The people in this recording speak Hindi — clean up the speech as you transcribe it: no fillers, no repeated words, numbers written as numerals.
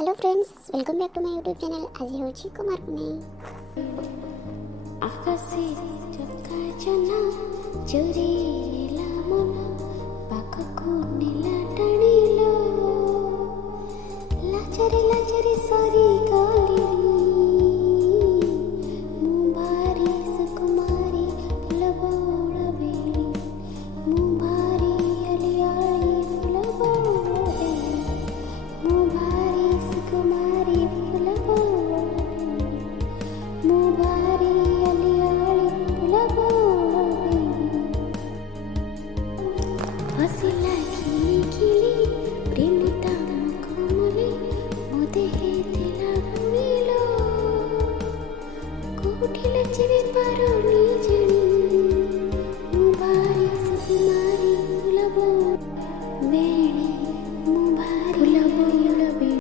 Hello friends, welcome back to my YouTube channel. आज होची कुमार पुनी। आकाशे चका चना चोरीला मन पाखकु नीला टाणिलो लाचरे लाचरे सरी